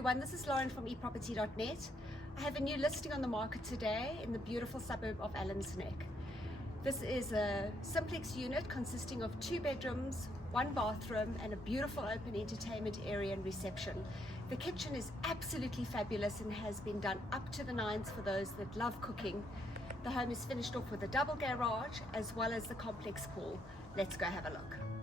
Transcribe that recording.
everyone, this is Lauren from eProperty.net. I have a new listing on the market today in the beautiful suburb of Allens Neck. This is a simplex unit consisting of 2 bedrooms, 1 bathroom and a beautiful open entertainment area and reception. The kitchen is absolutely fabulous and has been done up to the nines for those that love cooking. The home is finished off with a double garage as well as the complex pool. Let's go have a look.